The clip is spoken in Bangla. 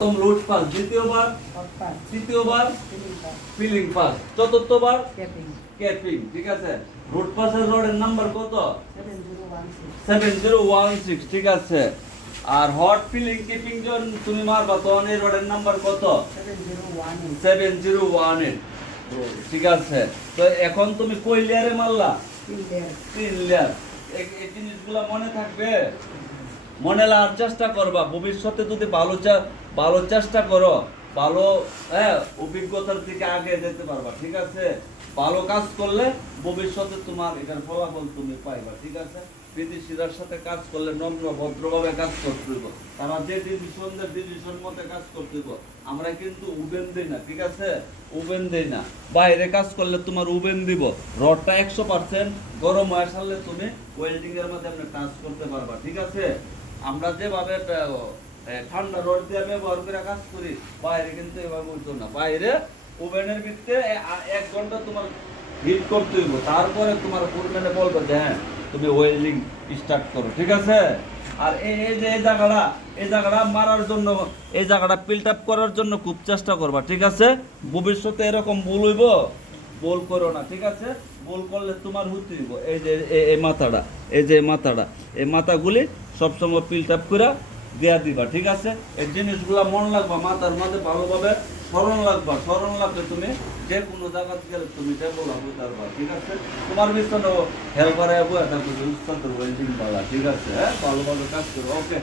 প্রথম লোড পাস, দ্বিতীয়বার তৃতীয়বার ফিলিং পাস, চতুর্থবার ক্যাপিং। ঠিক আছে, রোড পাসের রডের নাম্বার কত? 7016। ঠিক আছে, আর হট ফিলিং কিপিং জন তুমি মারবা তখন এই রডের নাম্বার কত? 7018। ঠিক আছে, তো এখন তুমি কই লেয়ারে মারলা? 3 লেয়ার। এই জিনিসগুলো মনে থাকবে, মনে লাগার চেষ্টা করবা। ভবিষ্যতে যদি ভালো চেষ্টা করো, ভালো অভিজ্ঞতার দিকে আগে যেতে পারবা। ঠিক আছে, ভালো কাজ করলে ভবিষ্যতে তোমার এটার ফলাফল তুমি পাইবা। ঠিক আছে, বিদেশিদের সাথে কাজ করলে নম্র ভদ্রভাবে কাজ করতে হইব। তারা যে ডিসিশন মতে কাজ করতে হইব। আমরা কিন্তু উবেন দেই না। ঠিক আছে, উবেন দেই না। বাইরে কাজ করলে তোমার উবেন দিব। রডটা 100% গরম হয়ে আসলে তুমি ওয়েল্ডিং এর মাধ্যমে কাজ করতে পারবা। ঠিক আছে, আমরা যেভাবে ঠান্ডা রড দিয়ে ব্যবহার করে কাজ করি, বাইরে কিন্তু এভাবে হইতো না। বাইরে ওভেনের ভিতরে 1 ঘন্টা তোমার হিট করতে হইব, তারপরে তোমার ফোরম্যানে বলবে যে হ্যাঁ তুমি ওয়েল্ডিং স্টার্ট করো। ঠিক আছে, আর এই যে এই জায়গাটা মারার জন্য, এই জায়গাটা পিল্ট আপ করার জন্য খুব চেষ্টা করবা। ঠিক আছে, ভবিষ্যতে এরকম ভুল হইব, ভুল করো না। ঠিক আছে, ভুল করলে তোমার হতে হইব। এই যে এই মাথাটা, এই মাথাগুলি সবসময় পিল্ট আপ করে দেয়া দিবা। ঠিক আছে, এই জিনিসগুলা মন লাগবা, মাথার মধ্যে ভালোভাবে স্মরণ লাগবে। তুমি যে কোনো জায়গা গেলে তুমি ডেভেলপ হতে পারবা। ঠিক আছে, তোমার পিছনে হেল্পার বয়ে থাকবে উস্তাদ ওয়েল্ডিং পালা। ঠিক আছে, হ্যাঁ, ভালোভাবে কাজ করো। ওকে।